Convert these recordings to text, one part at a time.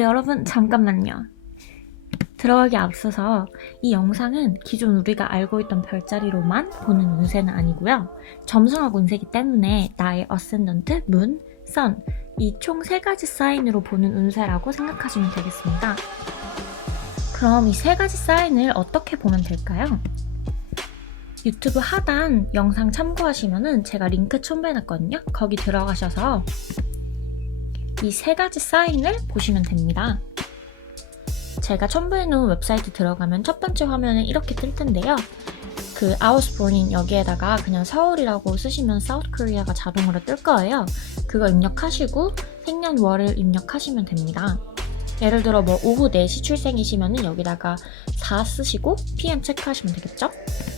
여러분 잠깐만요. 들어가기 앞서서 이 영상은 기존 우리가 알고 있던 별자리로만 보는 운세는 아니고요. 점성학 운세이기 때문에 나의 어센던트, 문, 선 이 총 3가지 사인으로 보는 운세라고 생각하시면 되겠습니다. 그럼 이 3가지 사인을 어떻게 보면 될까요? 유튜브 하단 영상 참고하시면은 제가 링크 첨부해놨거든요. 거기 들어가셔서 이 3가지 사인을 보시면 됩니다. 제가 첨부해놓은 웹사이트 들어가면 첫 번째 화면은 이렇게 뜰 텐데요. 그 I was born in 여기에다가 그냥 서울이라고 쓰시면 South Korea가 자동으로 뜰 거예요. 그거 입력하시고 생년월일 입력하시면 됩니다. 예를 들어 뭐 오후 4시 출생이시면은 여기다가 4 쓰시고 PM 체크하시면 되겠죠?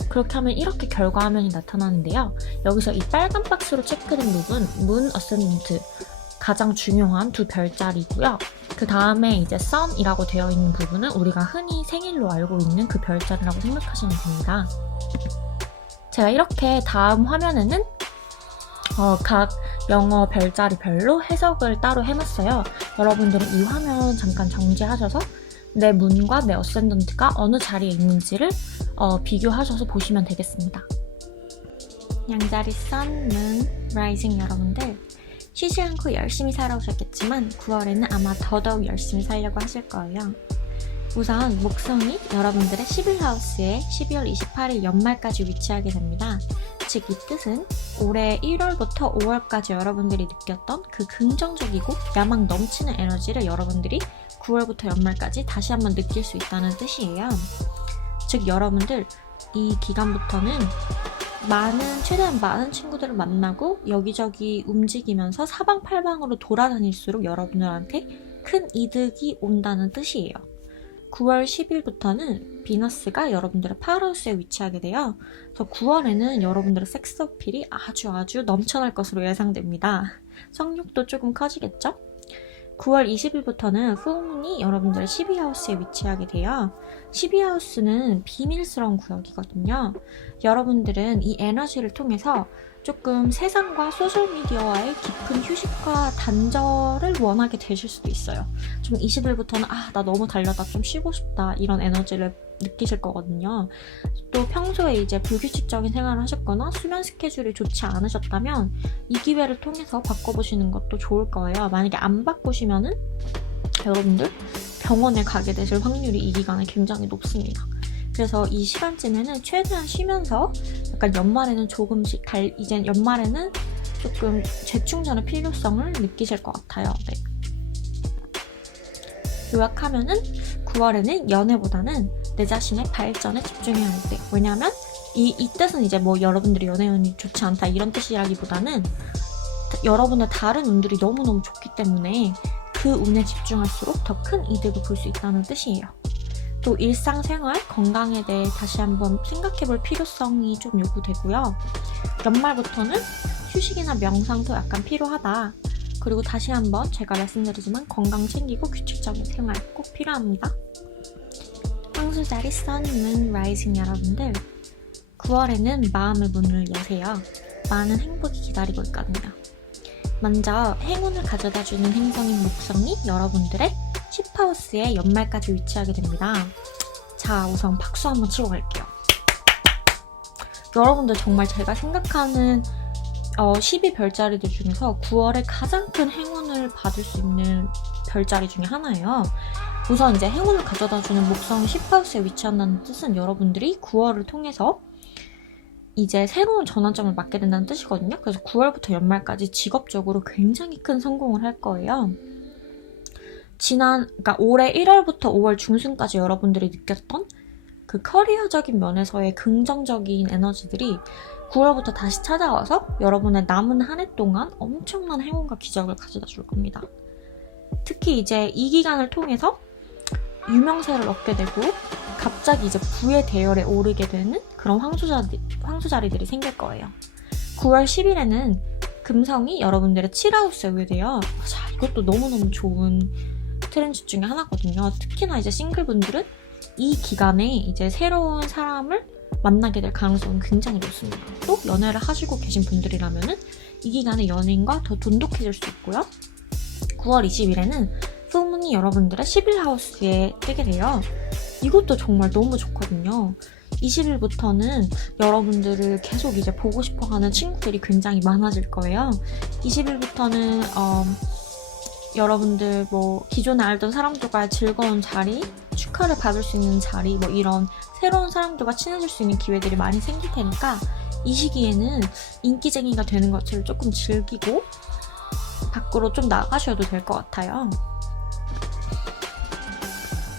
그렇게 하면 이렇게 결과 화면이 나타나는데요. 여기서 이 빨간 박스로 체크된 부분 문 어센던트 가장 중요한 2 별자리고요. 그 다음에 이제 sun이라고 되어 있는 부분은 우리가 흔히 생일로 알고 있는 그 별자리라고 생각하시면 됩니다. 제가 이렇게 다음 화면에는 각 영어 별자리별로 해석을 따로 해놨어요. 여러분들은 이 화면 잠깐 정지하셔서 내 문과 내 어센던트가 어느 자리에 있는지를 비교하셔서 보시면 되겠습니다. 양자리 sun, moon, rising 여러분들 쉬지 않고 열심히 살아오셨겠지만 9월에는 아마 더더욱 열심히 살려고 하실 거예요. 우선 목성이 여러분들의 11하우스에 12월 28일 연말까지 위치하게 됩니다. 즉 이 뜻은 올해 1월부터 5월까지 여러분들이 느꼈던 그 긍정적이고 야망 넘치는 에너지를 여러분들이 9월부터 연말까지 다시 한번 느낄 수 있다는 뜻이에요. 즉 여러분들 이 기간부터는 최대한 많은 친구들을 만나고 여기저기 움직이면서 사방팔방으로 돌아다닐수록 여러분들한테 큰 이득이 온다는 뜻이에요. 9월 10일부터는 비너스가 여러분들의 파라우스에 위치하게 돼요. 그래서 9월에는 여러분들의 섹스 어필이 아주 넘쳐날 것으로 예상됩니다. 성욕도 조금 커지겠죠? 9월 20일부터는 풀문이 여러분들의 12하우스에 위치하게 돼요. 12하우스는 비밀스러운 구역이거든요. 여러분들은 이 에너지를 통해서 조금 세상과 소셜미디어와의 깊은 휴식과 단절을 원하게 되실 수도 있어요. 좀 20일부터는 나 너무 달려다 좀 쉬고 싶다 이런 에너지를 느끼실 거거든요. 또 평소에 이제 불규칙적인 생활을 하셨거나 수면 스케줄이 좋지 않으셨다면 이 기회를 통해서 바꿔보시는 것도 좋을 거예요. 만약에 안 바꾸시면은 여러분들 병원에 가게 되실 확률이 이 기간에 굉장히 높습니다. 그래서 이 시간쯤에는 최대한 쉬면서 약간 연말에는 조금씩 이제 연말에는 조금 재충전의 필요성을 느끼실 것 같아요. 네. 요약하면은 9월에는 연애보다는 내 자신의 발전에 집중해야 할 때. 왜냐하면 이 뜻은 이제 뭐 여러분들이 연애운이 좋지 않다 이런 뜻이라기보다는 여러분의 다른 운들이 너무너무 좋기 때문에 그 운에 집중할수록 더 큰 이득을 볼 수 있다는 뜻이에요. 또 일상생활, 건강에 대해 다시 한번 생각해볼 필요성이 좀 요구되고요. 연말부터는 휴식이나 명상도 약간 필요하다. 그리고 다시 한번 제가 말씀드리지만 건강 챙기고 규칙적인 생활 꼭 필요합니다. 황수자리 Sun, Moon, Rising 여러분들 9월에는 마음의 문을 여세요. 많은 행복이 기다리고 있거든요. 먼저 행운을 가져다주는 행성인 목성이 여러분들의 10하우스에 연말까지 위치하게 됩니다. 자, 우선 박수 한번 치고 갈게요. 여러분들 정말 제가 생각하는 12별자리들 중에서 9월에 가장 큰 행운을 받을 수 있는 별자리 중에 하나예요. 우선 이제 행운을 가져다주는 목성이 10하우스에 위치한다는 뜻은 여러분들이 9월을 통해서 이제 새로운 전환점을 맞게 된다는 뜻이거든요. 그래서 9월부터 연말까지 직업적으로 굉장히 큰 성공을 할 거예요. 그러니까 올해 1월부터 5월 중순까지 여러분들이 느꼈던 그 커리어적인 면에서의 긍정적인 에너지들이 9월부터 다시 찾아와서 여러분의 남은 한 해 동안 엄청난 행운과 기적을 가져다 줄 겁니다. 특히 이제 이 기간을 통해서 유명세를 얻게 되고 갑자기 이제 부의 대열에 오르게 되는 그런 황수자리들이 생길 거예요. 9월 10일에는 금성이 여러분들의 7하우스에 오게 돼요. 자, 이것도 너무너무 좋은 트렌드 중에 하나거든요. 특히나 이제 싱글분들은 이 기간에 이제 새로운 사람을 만나게 될 가능성은 굉장히 높습니다. 또 연애를 하시고 계신 분들이라면은 이 기간에 연인과 더 돈독해질 수 있고요. 9월 20일에는 풀문 풀문이 여러분들의 11하우스에 뜨게 돼요. 이것도 정말 너무 좋거든요. 20일부터는 여러분들을 계속 이제 보고 싶어하는 친구들이 굉장히 많아질 거예요. 20일부터는 여러분들 뭐 기존에 알던 사람들과의 즐거운 자리, 축하를 받을 수 있는 자리, 뭐 이런 새로운 사람들과 친해질 수 있는 기회들이 많이 생길 테니까 이 시기에는 인기쟁이가 되는 것을 조금 즐기고 밖으로 좀 나가셔도 될 것 같아요.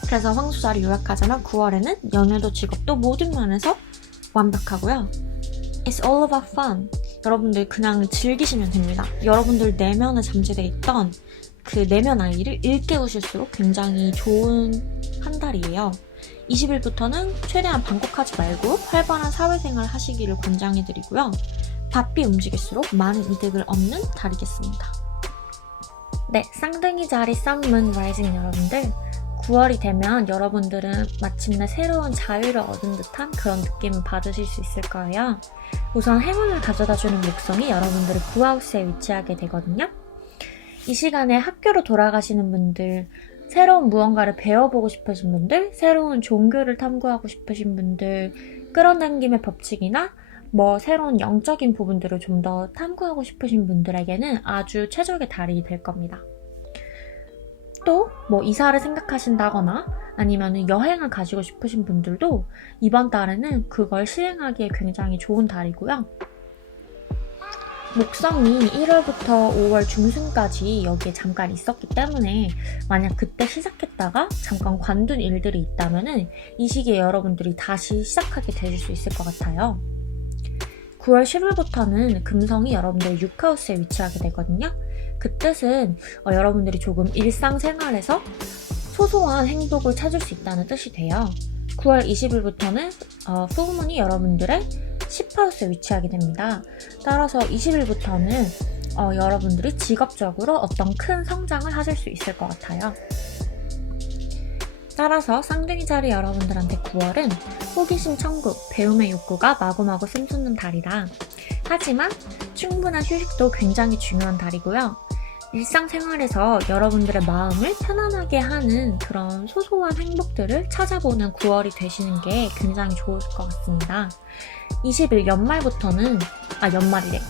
그래서 황수자를 요약하자면 9월에는 연애도 직업도 모든 면에서 완벽하고요. It's all about fun. 여러분들 그냥 즐기시면 됩니다. 여러분들 내면에 잠재되어 있던 그 내면 아이를 일깨우실수록 굉장히 좋은 한 달이에요. 20일부터는 최대한 방콕하지 말고 활발한 사회생활 하시기를 권장해드리고요. 바삐 움직일수록 많은 이득을 얻는 달이겠습니다. 네, 쌍둥이 자리 썬문 라이징 여러분들, 9월이 되면 여러분들은 마침내 새로운 자유를 얻은 듯한 그런 느낌을 받으실 수 있을 거예요. 우선 행운을 가져다주는 목성이 여러분들의 9하우스에 위치하게 되거든요. 이 시간에 학교로 돌아가시는 분들, 새로운 무언가를 배워보고 싶으신 분들, 새로운 종교를 탐구하고 싶으신 분들, 끌어당김의 법칙이나 뭐 새로운 영적인 부분들을 좀 더 탐구하고 싶으신 분들에게는 아주 최적의 달이 될 겁니다. 또 뭐 이사를 생각하신다거나 아니면 여행을 가시고 싶으신 분들도 이번 달에는 그걸 시행하기에 굉장히 좋은 달이고요. 목성이 1월부터 5월 중순까지 여기에 잠깐 있었기 때문에 만약 그때 시작했다가 잠깐 관둔 일들이 있다면 이 시기에 여러분들이 다시 시작하게 되실 수 있을 것 같아요. 9월 10일부터는 금성이 여러분들의 6하우스에 위치하게 되거든요. 그 뜻은 여러분들이 조금 일상생활에서 소소한 행복을 찾을 수 있다는 뜻이 돼요. 9월 20일부터는 풀문이 여러분들의 10하우스에 위치하게 됩니다. 따라서 20일부터는 여러분들이 직업적으로 어떤 큰 성장을 하실 수 있을 것 같아요. 따라서 쌍둥이 자리 여러분들한테 9월은 호기심 천국, 배움의 욕구가 마구마구 샘솟는 달이다. 하지만 충분한 휴식도 굉장히 중요한 달이고요. 일상생활에서 여러분들의 마음을 편안하게 하는 그런 소소한 행복들을 찾아보는 9월이 되시는 게 굉장히 좋을 것 같습니다. 20일 연말부터는, 연말이래.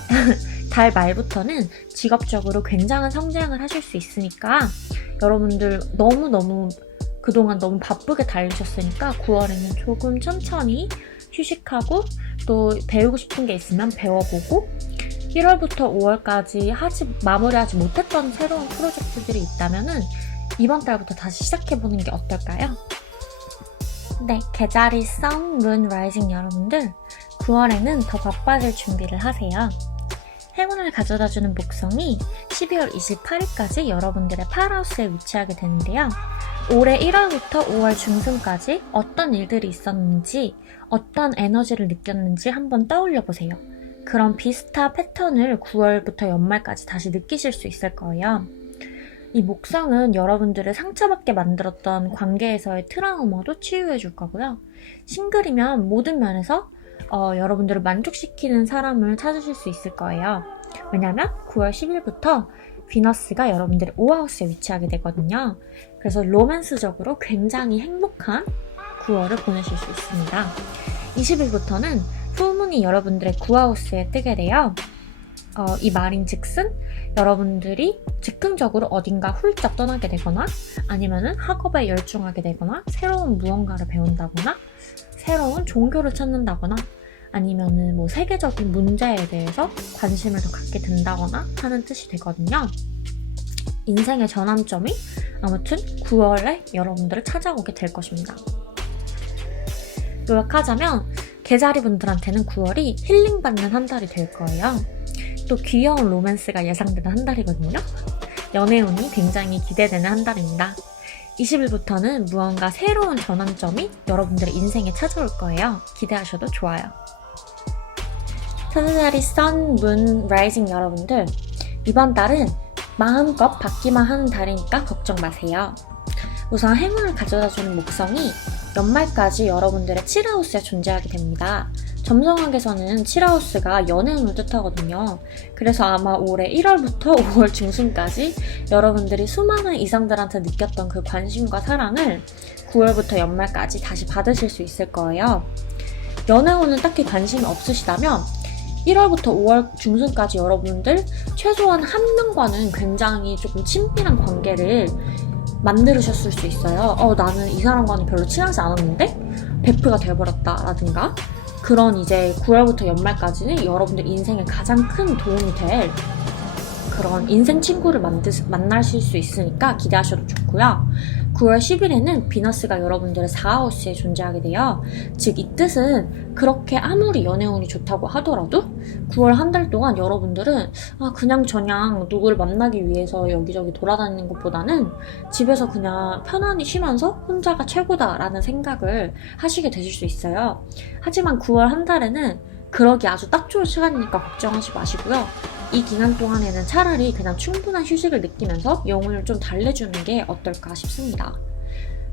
달 말부터는 직업적으로 굉장한 성장을 하실 수 있으니까 여러분들 너무너무 그동안 너무 바쁘게 달리셨으니까 9월에는 조금 천천히 휴식하고 또 배우고 싶은 게 있으면 배워보고 1월부터 5월까지 마무리하지 못했던 새로운 프로젝트들이 있다면은 이번 달부터 다시 시작해보는 게 어떨까요? 네, 계절이 Sun, Moon, Rising 여러분들 9월에는 더 바빠질 준비를 하세요. 행운을 가져다주는 목성이 12월 28일까지 여러분들의 8하우스에 위치하게 되는데요. 올해 1월부터 5월 중순까지 어떤 일들이 있었는지, 어떤 에너지를 느꼈는지 한번 떠올려 보세요. 그런 비슷한 패턴을 9월부터 연말까지 다시 느끼실 수 있을 거예요. 이 목성은 여러분들을 상처받게 만들었던 관계에서의 트라우마도 치유해 줄 거고요. 싱글이면 모든 면에서 여러분들을 만족시키는 사람을 찾으실 수 있을 거예요. 왜냐면 9월 10일부터 비너스가 여러분들의 5하우스에 위치하게 되거든요. 그래서 로맨스적으로 굉장히 행복한 9월을 보내실 수 있습니다. 20일부터는 풀문이 여러분들의 9하우스에 뜨게 돼요. 이 말인 즉슨 여러분들이 즉흥적으로 어딘가 훌쩍 떠나게 되거나 아니면은 학업에 열중하게 되거나 새로운 무언가를 배운다거나 새로운 종교를 찾는다거나 아니면은 뭐 세계적인 문제에 대해서 관심을 더 갖게 된다거나 하는 뜻이 되거든요. 인생의 전환점이 아무튼 9월에 여러분들을 찾아오게 될 것입니다. 요약하자면 개자리 분들한테는 9월이 힐링받는 한 달이 될 거예요. 또 귀여운 로맨스가 예상되는 한 달이거든요. 연애운이 굉장히 기대되는 한 달입니다. 20일부터는 무언가 새로운 전환점이 여러분들의 인생에 찾아올 거예요. 기대하셔도 좋아요. 사자자리 Sun, Moon, Rising 여러분들, 이번 달은 마음껏 받기만 하는 달이니까 걱정 마세요. 우선 행운을 가져다주는 목성이 연말까지 여러분들의 7하우스에 존재하게 됩니다. 점성학에서는 칠하우스가 연애운을 뜻하거든요. 그래서 아마 올해 1월부터 5월 중순까지 여러분들이 수많은 이성들한테 느꼈던 그 관심과 사랑을 9월부터 연말까지 다시 받으실 수 있을 거예요. 연애운은 딱히 관심이 없으시다면 1월부터 5월 중순까지 여러분들 최소한 한 명과는 굉장히 조금 친밀한 관계를 만들으셨을 수 있어요. 나는 이 사람과는 별로 친하지 않았는데 베프가 돼버렸다 라든가, 그런 이제 9월부터 연말까지는 여러분들 인생에 가장 큰 도움이 될 그런 인생 친구를 만나실 수 있으니까 기대하셔도 좋고요. 9월 10일에는 비너스가 여러분들의 4하우스에 존재하게 돼요. 즉 이 뜻은 그렇게 아무리 연애운이 좋다고 하더라도 9월 한 달 동안 여러분들은 그냥 누구를 만나기 위해서 여기저기 돌아다니는 것보다는 집에서 그냥 편안히 쉬면서 혼자가 최고다라는 생각을 하시게 되실 수 있어요. 하지만 9월 한 달에는 그러기 아주 딱 좋은 시간이니까 걱정하지 마시고요. 이 기간 동안에는 차라리 그냥 충분한 휴식을 느끼면서 영혼을 좀 달래주는 게 어떨까 싶습니다.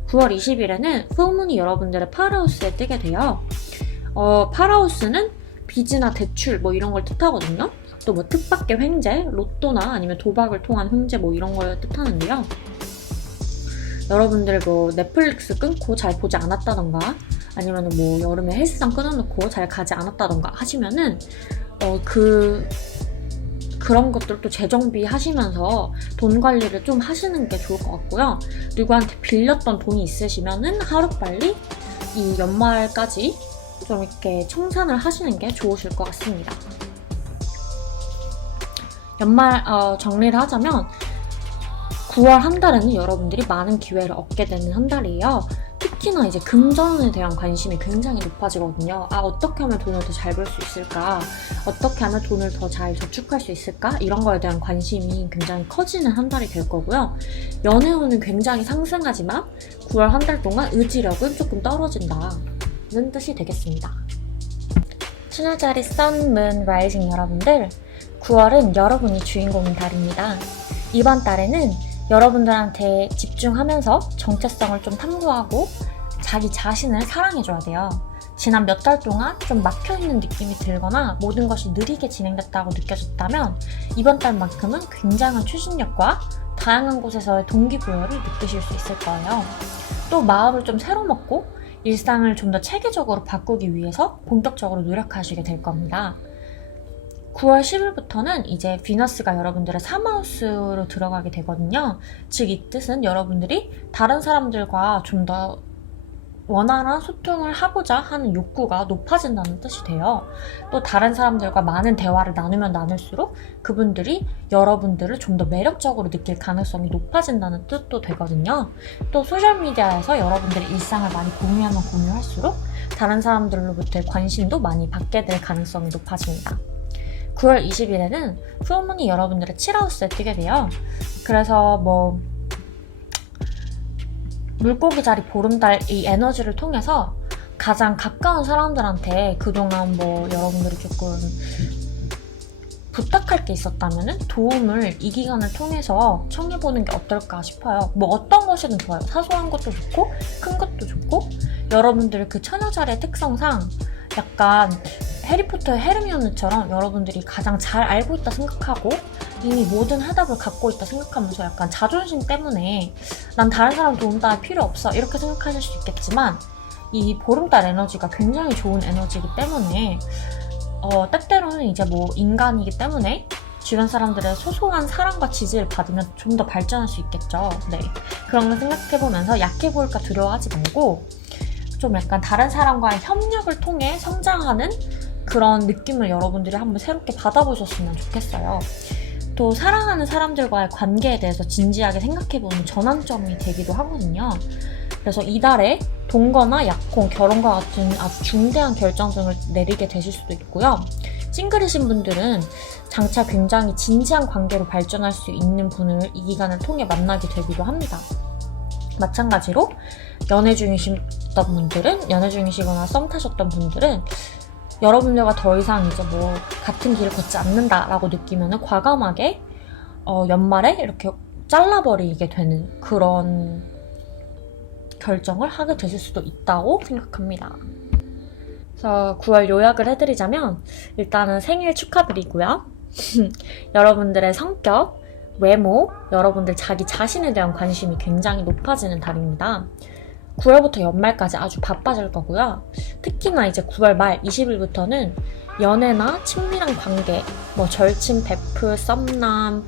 9월 20일에는 풀문이 여러분들의 8하우스에 뜨게 돼요. 8하우스는 빚이나 대출 이런 걸 뜻하거든요. 또 뜻밖의 횡재, 로또나 아니면 도박을 통한 횡재 이런 걸 뜻하는데요. 여러분들 넷플릭스 끊고 잘 보지 않았다던가, 아니면 여름에 헬스장 끊어놓고 잘 가지 않았다던가 하시면은 그런 것들도 재정비 하시면서 돈 관리를 좀 하시는 게 좋을 것 같고요. 누구한테 빌렸던 돈이 있으시면은 하루빨리 이 연말까지 좀 이렇게 청산을 하시는 게 좋으실 것 같습니다. 연말 정리를 하자면 9월 한 달에는 여러분들이 많은 기회를 얻게 되는 한 달이에요. 특히나 이제 금전에 대한 관심이 굉장히 높아지거든요. 어떻게 하면 돈을 더 잘 벌 수 있을까? 어떻게 하면 돈을 더 잘 저축할 수 있을까? 이런 거에 대한 관심이 굉장히 커지는 한 달이 될 거고요. 연애운은 굉장히 상승하지만 9월 한 달 동안 의지력은 조금 떨어진다는 뜻이 되겠습니다. 신월자리 Sun, Moon, Rising 여러분들, 9월은 여러분이 주인공인 달입니다. 이번 달에는 여러분들한테 집중하면서 정체성을 좀 탐구하고 자기 자신을 사랑해줘야 돼요. 지난 몇 달 동안 좀 막혀있는 느낌이 들거나 모든 것이 느리게 진행됐다고 느껴졌다면 이번 달만큼은 굉장한 추진력과 다양한 곳에서의 동기부여를 느끼실 수 있을 거예요. 또 마음을 좀 새로 먹고 일상을 좀 더 체계적으로 바꾸기 위해서 본격적으로 노력하시게 될 겁니다. 9월 10일부터는 이제 비너스가 여러분들의 3하우스로 들어가게 되거든요. 즉 이 뜻은 여러분들이 다른 사람들과 좀 더 원활한 소통을 하고자 하는 욕구가 높아진다는 뜻이 돼요. 또 다른 사람들과 많은 대화를 나누면 나눌수록 그분들이 여러분들을 좀 더 매력적으로 느낄 가능성이 높아진다는 뜻도 되거든요. 또 소셜미디어에서 여러분들의 일상을 많이 공유하면 공유할수록 다른 사람들로부터의 관심도 많이 받게 될 가능성이 높아집니다. 9월 20일에는 풀문이 여러분들의 7하우스에 뜨게 돼요. 그래서 물고기 자리 보름달 이 에너지를 통해서 가장 가까운 사람들한테 그동안 여러분들이 조금 부탁할 게 있었다면 도움을 이 기간을 통해서 청해보는 게 어떨까 싶어요. 어떤 것이든 좋아요. 사소한 것도 좋고 큰 것도 좋고, 여러분들 그 처녀자리의 특성상 약간 해리포터의 헤르미온느처럼 여러분들이 가장 잘 알고 있다 생각하고 이미 모든 해답을 갖고 있다 생각하면서 약간 자존심 때문에 난 다른 사람 도움 따위 필요 없어 이렇게 생각하실 수 있겠지만, 이 보름달 에너지가 굉장히 좋은 에너지이기 때문에 때때로는 이제 인간이기 때문에 주변 사람들의 소소한 사랑과 지지를 받으면 좀 더 발전할 수 있겠죠. 네, 그런 걸 생각해보면서 약해 보일까 두려워하지 말고 좀 약간 다른 사람과의 협력을 통해 성장하는 그런 느낌을 여러분들이 한번 새롭게 받아보셨으면 좋겠어요. 또 사랑하는 사람들과의 관계에 대해서 진지하게 생각해보는 전환점이 되기도 하거든요. 그래서 이달에 동거나 약혼, 결혼과 같은 아주 중대한 결정 등을 내리게 되실 수도 있고요. 싱글이신 분들은 장차 굉장히 진지한 관계로 발전할 수 있는 분을 이 기간을 통해 만나게 되기도 합니다. 마찬가지로 연애 중이시던 분들은, 연애 중이시거나 썸 타셨던 분들은 여러분들과 더 이상 이제 같은 길을 걷지 않는다라고 느끼면 과감하게 연말에 이렇게 잘라버리게 되는 그런 결정을 하게 되실 수도 있다고 생각합니다. 그래서 9월 요약을 해드리자면 일단은 생일 축하드리고요. 여러분들의 성격, 외모, 여러분들 자기 자신에 대한 관심이 굉장히 높아지는 달입니다. 9월부터 연말까지 아주 바빠질 거고요. 특히나 이제 9월 말 20일부터는 연애나 친밀한 관계, 뭐 절친, 베프, 썸남,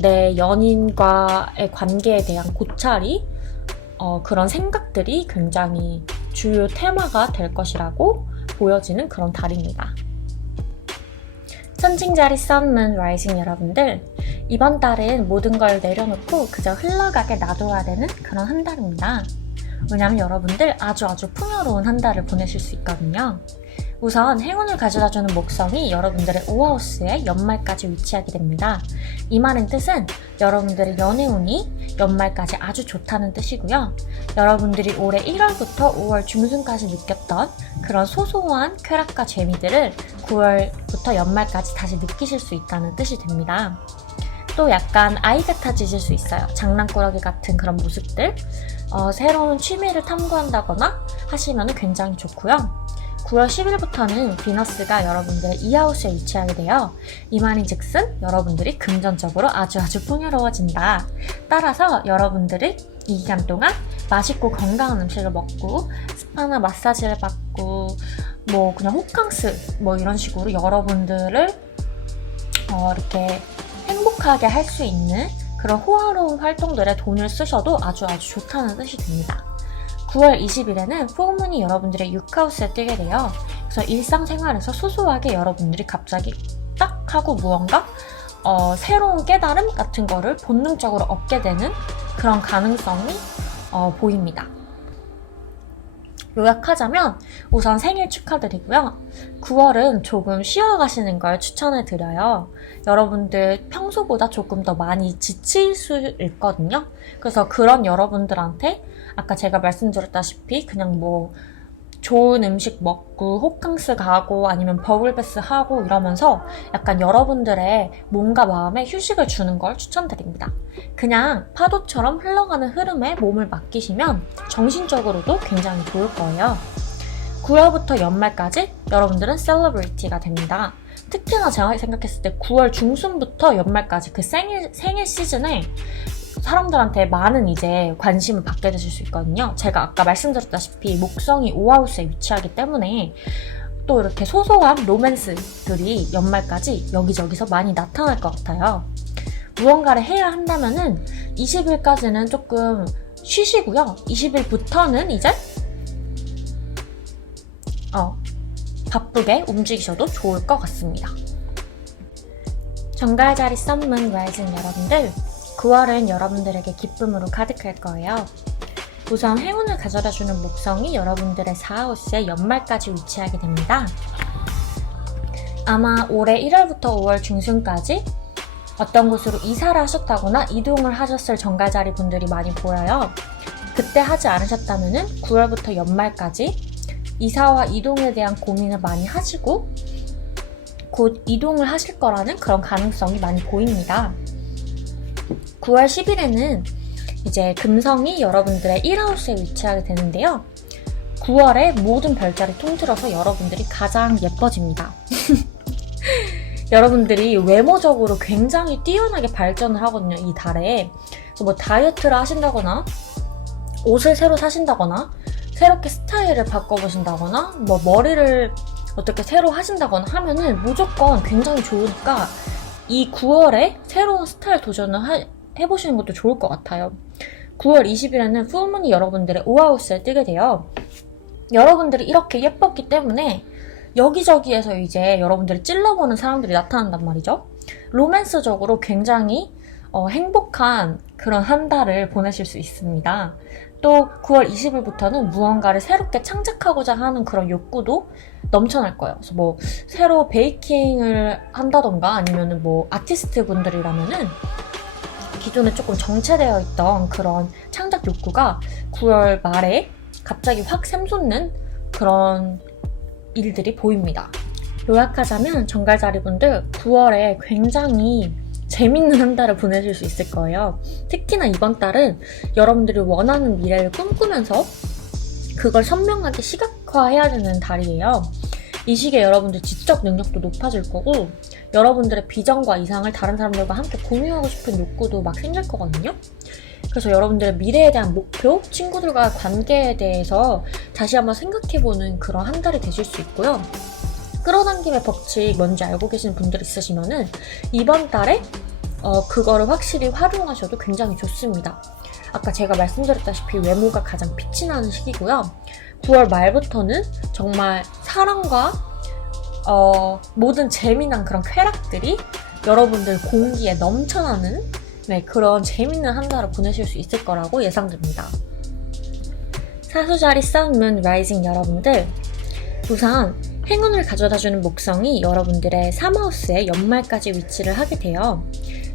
내 연인과의 관계에 대한 고찰이 그런 생각들이 굉장히 주요 테마가 될 것이라고 보여지는 그런 달입니다. 천칭자리 썬문 라이징 여러분들, 이번 달은 모든 걸 내려놓고 그저 흘러가게 놔둬야 되는 그런 한 달입니다. 왜냐면 여러분들 아주 풍요로운 한 달을 보내실 수 있거든요. 우선 행운을 가져다주는 목성이 여러분들의 5하우스에 연말까지 위치하게 됩니다. 이 말의 뜻은 여러분들의 연애운이 연말까지 아주 좋다는 뜻이고요. 여러분들이 올해 1월부터 5월 중순까지 느꼈던 그런 소소한 쾌락과 재미들을 9월부터 연말까지 다시 느끼실 수 있다는 뜻이 됩니다. 또 약간 아이 같아지실 수 있어요. 장난꾸러기 같은 그런 모습들, 새로운 취미를 탐구한다거나 하시면 굉장히 좋고요. 9월 10일부터는 비너스가 여러분들의 2하우스에 위치하게 돼요. 이 말인즉슨 여러분들이 금전적으로 아주 풍요로워진다. 따라서 여러분들이 이 기간 동안 맛있고 건강한 음식을 먹고 스파나 마사지를 받고 뭐 그냥 호캉스 뭐 이런 식으로 여러분들을 이렇게 행복하게 할 수 있는 그런 호화로운 활동들에 돈을 쓰셔도 아주 좋다는 뜻이 됩니다. 9월 20일에는 풀문이 여러분들의 6하우스에 뜨게 돼요. 그래서 일상생활에서 소소하게 여러분들이 갑자기 딱 하고 무언가 새로운 깨달음 같은 거를 본능적으로 얻게 되는 그런 가능성이 보입니다. 요약하자면 우선 생일 축하드리고요. 9월은 조금 쉬어가시는 걸 추천해드려요. 여러분들 평소보다 조금 더 많이 지칠 수 있거든요. 그래서 그런 여러분들한테 아까 제가 말씀드렸다시피 그냥 뭐 좋은 음식 먹고 호캉스 가고 아니면 버블베스 하고 이러면서 약간 여러분들의 몸과 마음에 휴식을 주는 걸 추천드립니다. 그냥 파도처럼 흘러가는 흐름에 몸을 맡기시면 정신적으로도 굉장히 좋을 거예요. 9월부터 연말까지 여러분들은 셀러브리티가 됩니다. 특히나 제가 생각했을 때 9월 중순부터 연말까지 그 생일 시즌에 사람들한테 많은 이제 관심을 받게 되실 수 있거든요. 제가 아까 말씀드렸다시피 목성이 5하우스에 위치하기 때문에 또 이렇게 소소한 로맨스들이 연말까지 여기저기서 많이 나타날 것 같아요. 무언가를 해야 한다면은 20일까지는 조금 쉬시고요. 20일부터는 이제 바쁘게 움직이셔도 좋을 것 같습니다. 정갈자리 썸문 라이징 여러분들, 9월은 여러분들에게 기쁨으로 가득할 거예요. 우선 행운을 가져다주는 목성이 여러분들의 4하우스에 연말까지 위치하게 됩니다. 아마 올해 1월부터 5월 중순까지 어떤 곳으로 이사를 하셨다거나 이동을 하셨을 정갈자리 분들이 많이 보여요. 그때 하지 않으셨다면 9월부터 연말까지 이사와 이동에 대한 고민을 많이 하시고 곧 이동을 하실 거라는 그런 가능성이 많이 보입니다. 9월 10일에는 이제 금성이 여러분들의 1하우스에 위치하게 되는데요. 9월에 모든 별자리 통틀어서 여러분들이 가장 예뻐집니다. 여러분들이 외모적으로 굉장히 뛰어나게 발전을 하거든요, 이 달에. 그래서 뭐 다이어트를 하신다거나 옷을 새로 사신다거나 새롭게 스타일을 바꿔보신다거나 뭐 머리를 어떻게 새로 하신다거나 하면은 무조건 굉장히 좋으니까 이 9월에 새로운 스타일 도전을 해보시는 것도 좋을 것 같아요. 9월 20일에는 풀문이 여러분들의 5하우스에 뜨게 돼요. 여러분들이 이렇게 예뻤기 때문에 여기저기에서 이제 여러분들이 찔러보는 사람들이 나타난단 말이죠. 로맨스적으로 굉장히 행복한 그런 한 달을 보내실 수 있습니다. 또 9월 20일부터는 무언가를 새롭게 창작하고자 하는 그런 욕구도 넘쳐날 거예요. 그래서 뭐 새로 베이킹을 한다던가 아니면은 뭐 아티스트 분들이라면은 기존에 조금 정체되어 있던 그런 창작 욕구가 9월 말에 갑자기 확 샘솟는 그런 일들이 보입니다. 요약하자면 정갈자리분들 9월에 굉장히 재밌는 한 달을 보내실 수 있을 거예요. 특히나 이번 달은 여러분들이 원하는 미래를 꿈꾸면서 그걸 선명하게 시각화해야 되는 달이에요. 이 시기에 여러분들 지적 능력도 높아질 거고 여러분들의 비전과 이상을 다른 사람들과 함께 공유하고 싶은 욕구도 막 생길 거거든요. 그래서 여러분들의 미래에 대한 목표, 친구들과의 관계에 대해서 다시 한번 생각해보는 그런 한 달이 되실 수 있고요. 끌어당김의 법칙 뭔지 알고 계시는 분들 있으시면은 이번 달에 그거를 확실히 활용하셔도 굉장히 좋습니다. 아까 제가 말씀드렸다시피 외모가 가장 빛이 나는 시기고요. 9월 말부터는 정말 사랑과 모든 재미난 그런 쾌락들이 여러분들 공기에 넘쳐나는 그런 재밌는 한 달을 보내실 수 있을 거라고 예상됩니다. 사수자리 썬문 라이징 여러분들, 우선 행운을 가져다주는 목성이 여러분들의 3하우스에 연말까지 위치를 하게 돼요.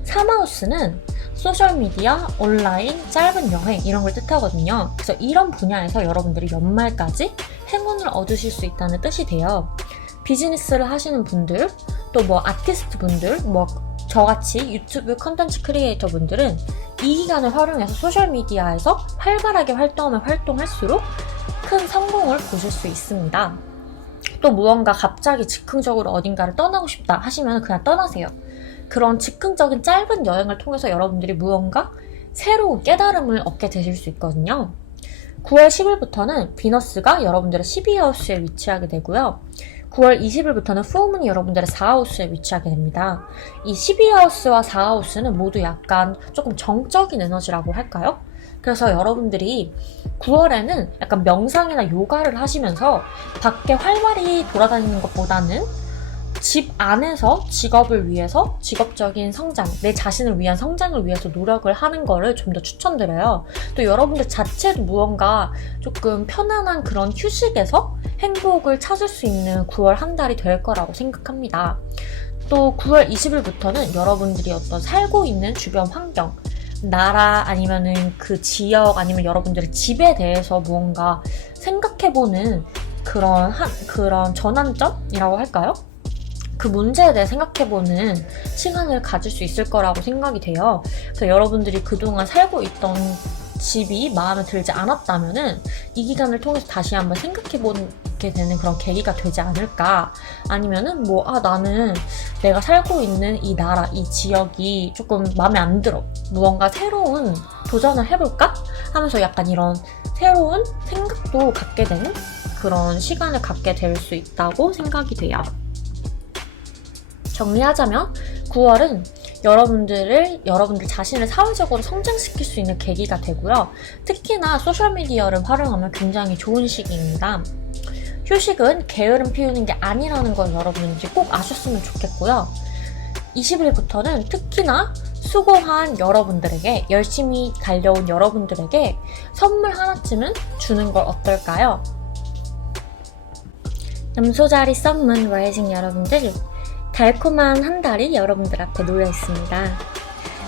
3하우스는 소셜미디어, 온라인, 짧은 여행 이런 걸 뜻하거든요. 그래서 이런 분야에서 여러분들이 연말까지 행운을 얻으실 수 있다는 뜻이 돼요. 비즈니스를 하시는 분들, 또 뭐 아티스트 분들, 뭐 저같이 유튜브 컨텐츠 크리에이터 분들은 이 기간을 활용해서 소셜미디어에서 활발하게 활동하면 활동할수록 큰 성공을 보실 수 있습니다. 또 무언가 갑자기 즉흥적으로 어딘가를 떠나고 싶다 하시면 그냥 떠나세요. 그런 즉흥적인 짧은 여행을 통해서 여러분들이 무언가 새로운 깨달음을 얻게 되실 수 있거든요. 9월 10일부터는 비너스가 여러분들의 12하우스에 위치하게 되고요. 9월 20일부터는 풀문이 여러분들의 4하우스에 위치하게 됩니다. 이 12하우스와 4하우스는 모두 약간 조금 정적인 에너지라고 할까요? 그래서 여러분들이 9월에는 약간 명상이나 요가를 하시면서 밖에 활발히 돌아다니는 것보다는 집 안에서 직업을 위해서 직업적인 성장, 내 자신을 위한 성장을 위해서 노력을 하는 거를 좀 더 추천드려요. 또 여러분들 자체도 무언가 조금 편안한 그런 휴식에서 행복을 찾을 수 있는 9월 한 달이 될 거라고 생각합니다. 또 9월 20일부터는 여러분들이 어떤 살고 있는 주변 환경, 나라 아니면은 그 지역 아니면 여러분들의 집에 대해서 무언가 생각해보는 그런 전환점이라고 할까요? 그 문제에 대해 생각해보는 시간을 가질 수 있을 거라고 생각이 돼요. 그래서 여러분들이 그동안 살고 있던 집이 마음에 들지 않았다면은 이 기간을 통해서 다시 한번 생각해보게 되는 그런 계기가 되지 않을까. 아니면은 나는 내가 살고 있는 이 나라, 이 지역이 조금 마음에 안 들어. 무언가 새로운 도전을 해볼까? 하면서 약간 이런 새로운 생각도 갖게 되는 그런 시간을 갖게 될 수 있다고 생각이 돼요. 정리하자면 9월은 여러분들 자신을 사회적으로 성장시킬 수 있는 계기가 되고요. 특히나 소셜미디어를 활용하면 굉장히 좋은 시기입니다. 휴식은 게으름 피우는 게 아니라는 걸 여러분들이 꼭 아셨으면 좋겠고요. 20일부터는 특히나 수고한 여러분들에게, 열심히 달려온 여러분들에게 선물 하나쯤은 주는 걸 어떨까요? 염소자리 썬문 라이징 여러분들, 달콤한 한 달이 여러분들 앞에 놓여 있습니다.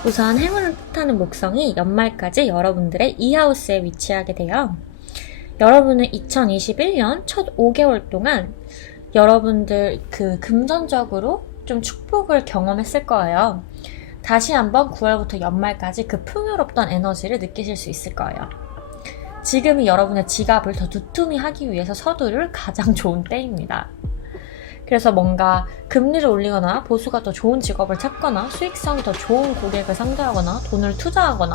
우선 행운을 뜻하는 목성이 연말까지 여러분들의 2하우스에 위치하게 돼요. 여러분은 2021년 첫 5개월 동안 여러분들 금전적으로 좀 축복을 경험했을 거예요. 다시 한번 9월부터 연말까지 그 풍요롭던 에너지를 느끼실 수 있을 거예요. 지금이 여러분의 지갑을 더 두툼히 하기 위해서 서두를 가장 좋은 때입니다. 그래서 뭔가 금리를 올리거나 보수가 더 좋은 직업을 찾거나 수익성이 더 좋은 고객을 상대하거나 돈을 투자하거나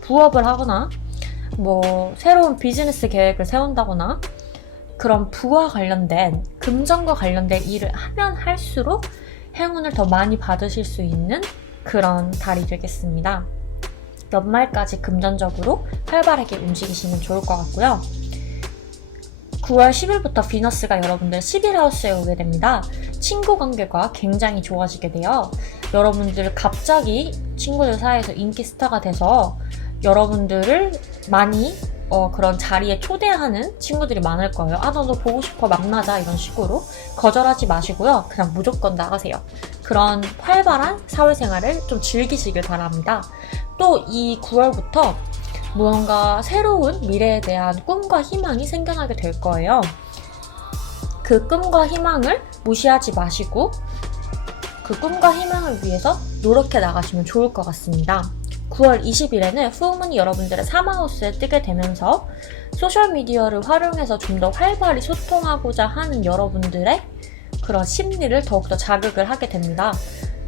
부업을 하거나 새로운 비즈니스 계획을 세운다거나 그런 부와 관련된, 금전과 관련된 일을 하면 할수록 행운을 더 많이 받으실 수 있는 그런 달이 되겠습니다. 연말까지 금전적으로 활발하게 움직이시면 좋을 것 같고요. 9월 10일부터 비너스가 여러분들 11하우스에 오게 됩니다. 친구 관계가 굉장히 좋아지게 돼요. 여러분들 갑자기 친구들 사이에서 인기 스타가 돼서 여러분들을 많이 그런 자리에 초대하는 친구들이 많을 거예요. 너도 보고 싶어, 만나자, 이런 식으로. 거절하지 마시고요. 그냥 무조건 나가세요. 그런 활발한 사회생활을 좀 즐기시길 바랍니다. 또 이 9월부터 무언가 새로운 미래에 대한 꿈과 희망이 생겨나게 될 거예요. 그 꿈과 희망을 무시하지 마시고 그 꿈과 희망을 위해서 노력해 나가시면 좋을 것 같습니다. 9월 20일에는 후문이 여러분들의 사마우스에 뜨게 되면서 소셜미디어를 활용해서 좀 더 활발히 소통하고자 하는 여러분들의 그런 심리를 더욱더 자극을 하게 됩니다.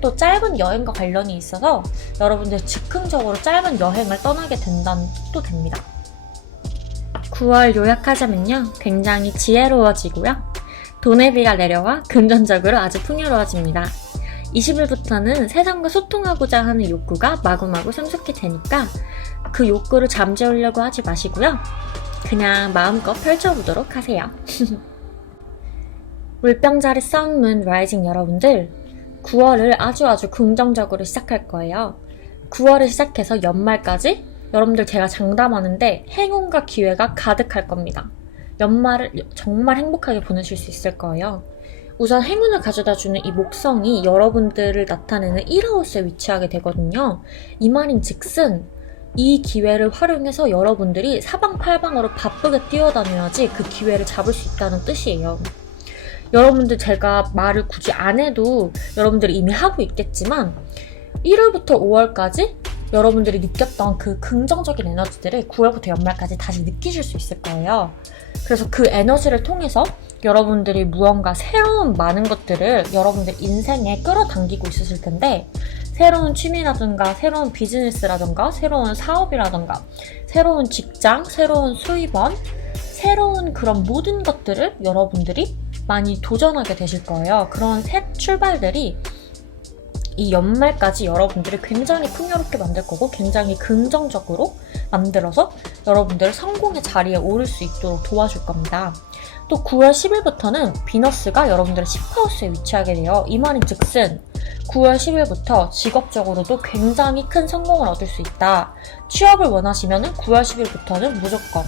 또 짧은 여행과 관련이 있어서 여러분들 즉흥적으로 짧은 여행을 떠나게 된다는 뜻도 됩니다. 9월 요약하자면요. 굉장히 지혜로워지고요. 돈의 비가 내려와 금전적으로 아주 풍요로워집니다. 20일부터는 세상과 소통하고자 하는 욕구가 마구마구 성숙히 되니까 그 욕구를 잠재우려고 하지 마시고요. 그냥 마음껏 펼쳐보도록 하세요. 물병자리 썬문 라이징 여러분들, 9월을 아주 긍정적으로 시작할 거예요. 9월을 시작해서 연말까지 여러분들 제가 장담하는데 행운과 기회가 가득할 겁니다. 연말을 정말 행복하게 보내실 수 있을 거예요. 우선 행운을 가져다주는 이 목성이 여러분들을 나타내는 1하우스에 위치하게 되거든요. 이 말인 즉슨 이 기회를 활용해서 여러분들이 사방팔방으로 바쁘게 뛰어다녀야지 그 기회를 잡을 수 있다는 뜻이에요. 여러분들 제가 말을 굳이 안 해도 여러분들이 이미 하고 있겠지만 1월부터 5월까지 여러분들이 느꼈던 그 긍정적인 에너지들을 9월부터 연말까지 다시 느끼실 수 있을 거예요. 그래서 그 에너지를 통해서 여러분들이 무언가 새로운 많은 것들을 여러분들 인생에 끌어당기고 있으실 텐데 새로운 취미라든가 새로운 비즈니스라든가 새로운 사업이라든가 새로운 직장, 새로운 수입원, 새로운 그런 모든 것들을 여러분들이 많이 도전하게 되실 거예요. 그런 새 출발들이 이 연말까지 여러분들을 굉장히 풍요롭게 만들 거고 굉장히 긍정적으로 만들어서 여러분들을 성공의 자리에 오를 수 있도록 도와줄 겁니다. 또 9월 10일부터는 비너스가 여러분들의 10하우스에 위치하게 돼요. 이 말인 즉슨 9월 10일부터 직업적으로도 굉장히 큰 성공을 얻을 수 있다. 취업을 원하시면 9월 10일부터는 무조건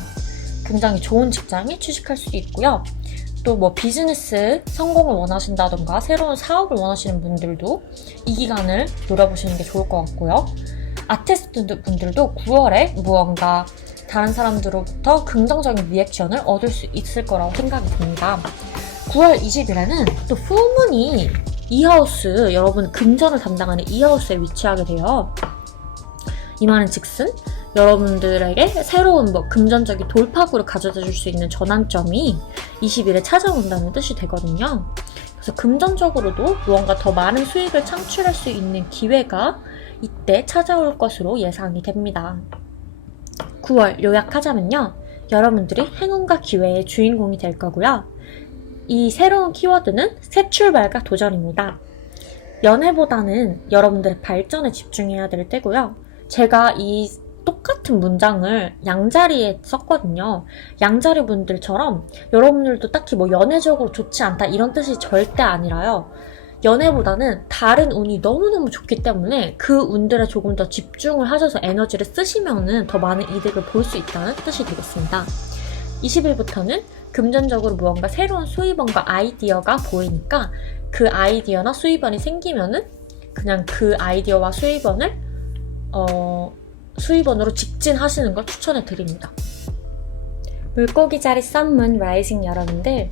굉장히 좋은 직장에 취직할 수 있고요. 또 뭐 비즈니스 성공을 원하신다던가 새로운 사업을 원하시는 분들도 이 기간을 노려보시는 게 좋을 것 같고요. 아티스트 분들도 9월에 무언가 다른 사람들로부터 긍정적인 리액션을 얻을 수 있을 거라고 생각이 듭니다. 9월 20일에는 또 후문이 2하우스, 여러분 금전을 담당하는 2하우스에 위치하게 돼요. 이 말은 즉슨 여러분들에게 새로운 금전적인 돌파구를 가져다 줄 수 있는 전환점이 20일에 찾아온다는 뜻이 되거든요. 그래서 금전적으로도 무언가 더 많은 수익을 창출할 수 있는 기회가 이때 찾아올 것으로 예상이 됩니다. 9월 요약하자면요. 여러분들이 행운과 기회의 주인공이 될 거고요. 이 새로운 키워드는 새 출발과 도전입니다. 연애보다는 여러분들의 발전에 집중해야 될 때고요. 제가 이 똑같은 문장을 양자리에 썼거든요. 양자리 분들처럼 여러분들도 딱히 연애적으로 좋지 않다 이런 뜻이 절대 아니라요. 연애보다는 다른 운이 너무너무 좋기 때문에 그 운들에 조금 더 집중을 하셔서 에너지를 쓰시면은 더 많은 이득을 볼 수 있다는 뜻이 되겠습니다. 20일부터는 금전적으로 무언가 새로운 수입원과 아이디어가 보이니까 그 아이디어나 수입원이 생기면은 그냥 그 아이디어와 수입원으로 직진하시는 걸 추천해 드립니다. 물고기자리 썬문 라이징 여러분들,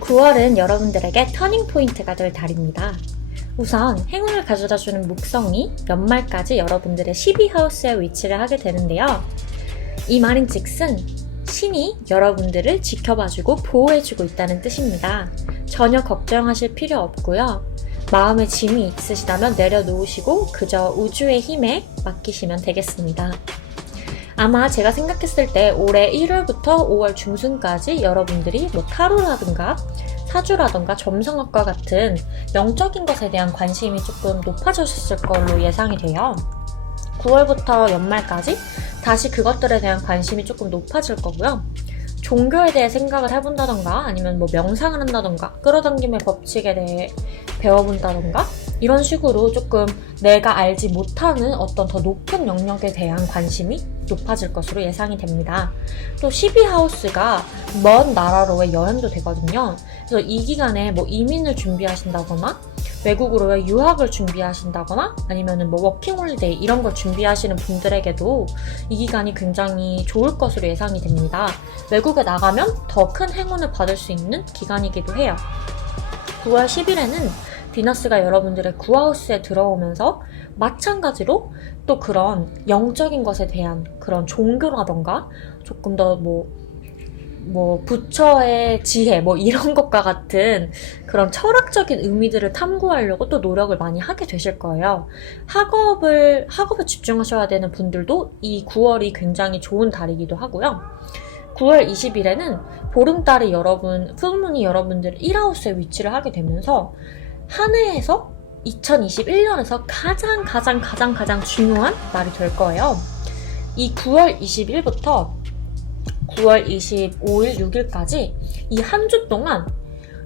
9월은 여러분들에게 터닝 포인트가 될 달입니다. 우선 행운을 가져다주는 목성이 연말까지 여러분들의 12하우스에 위치를 하게 되는데요. 이 말인 즉슨 신이 여러분들을 지켜봐주고 보호해주고 있다는 뜻입니다. 전혀 걱정하실 필요 없고요. 마음에 짐이 있으시다면 내려놓으시고 그저 우주의 힘에 맡기시면 되겠습니다. 아마 제가 생각했을 때 올해 1월부터 5월 중순까지 여러분들이 타로라든가 사주라든가 점성학과 같은 영적인 것에 대한 관심이 조금 높아졌을 걸로 예상이 돼요. 9월부터 연말까지 다시 그것들에 대한 관심이 조금 높아질 거고요. 종교에 대해 생각을 해본다던가 아니면 명상을 한다던가 끌어당김의 법칙에 대해 배워본다던가 이런 식으로 조금 내가 알지 못하는 어떤 더 높은 영역에 대한 관심이 높아질 것으로 예상이 됩니다. 또 12하우스가 먼 나라로의 여행도 되거든요. 그래서 이 기간에 이민을 준비하신다거나 외국으로의 유학을 준비하신다거나 아니면 워킹홀리데이 이런 걸 준비하시는 분들에게도 이 기간이 굉장히 좋을 것으로 예상이 됩니다. 외국에 나가면 더 큰 행운을 받을 수 있는 기간이기도 해요. 9월 10일에는 비너스가 여러분들의 구하우스에 들어오면서 마찬가지로 또 그런 영적인 것에 대한 그런 종교라던가 조금 더 부처의 지혜 이런 것과 같은 그런 철학적인 의미들을 탐구하려고 또 노력을 많이 하게 되실 거예요. 학업에 집중하셔야 되는 분들도 이 9월이 굉장히 좋은 달이기도 하고요. 9월 20일에는 보름달이 풀문이 여러분들 1하우스에 위치를 하게 되면서 한 해에서 2021년에서 가장 중요한 날이 될 거예요. 이 9월 20일부터 9월 25일, 6일까지 이 한 주 동안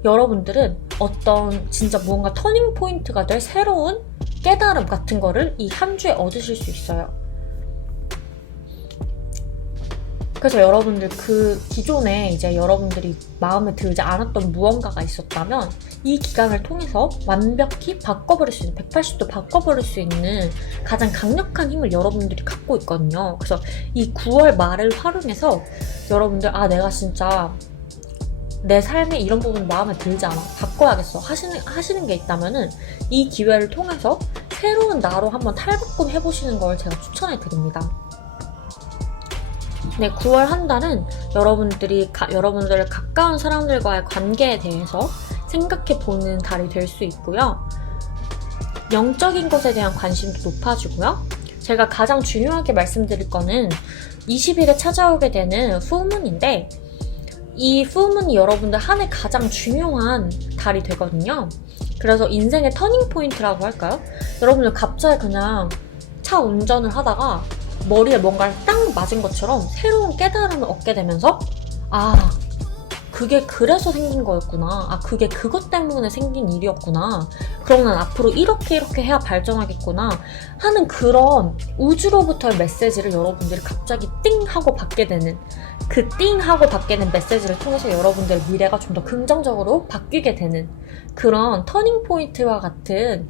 여러분들은 어떤 진짜 무언가 터닝 포인트가 될 새로운 깨달음 같은 거를 이 한 주에 얻으실 수 있어요. 그래서 여러분들 기존에 이제 여러분들이 마음에 들지 않았던 무언가가 있었다면 이 기간을 통해서 완벽히 바꿔버릴 수 있는, 180도 바꿔버릴 수 있는 가장 강력한 힘을 여러분들이 갖고 있거든요. 그래서 이 9월 말을 활용해서 여러분들 내가 진짜 내 삶에 이런 부분 마음에 들지 않아, 바꿔야겠어 하시는 게 있다면은 이 기회를 통해서 새로운 나로 한번 탈바꿈 해보시는 걸 제가 추천해 드립니다. 네, 9월 한 달은 여러분들의 가까운 사람들과의 관계에 대해서 생각해보는 달이 될 수 있고요. 영적인 것에 대한 관심도 높아지고요. 제가 가장 중요하게 말씀드릴 거는 20일에 찾아오게 되는 풀문인데 이 풀문이 여러분들 한 해 가장 중요한 달이 되거든요. 그래서 인생의 터닝 포인트라고 할까요? 여러분들 갑자기 그냥 차 운전을 하다가 머리에 뭔가를 딱 맞은 것처럼 새로운 깨달음을 얻게 되면서 그게 그래서 생긴 거였구나. 그게 그것 때문에 생긴 일이었구나. 그럼 난 앞으로 이렇게 해야 발전하겠구나 하는 그런 우주로부터의 메시지를 여러분들이 갑자기 띵 하고 받게 되는, 그 띵 하고 받게 된 메시지를 통해서 여러분들의 미래가 좀 더 긍정적으로 바뀌게 되는 그런 터닝 포인트와 같은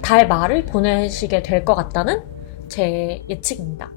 달 말을 보내시게 될 것 같다는 제 예측입니다.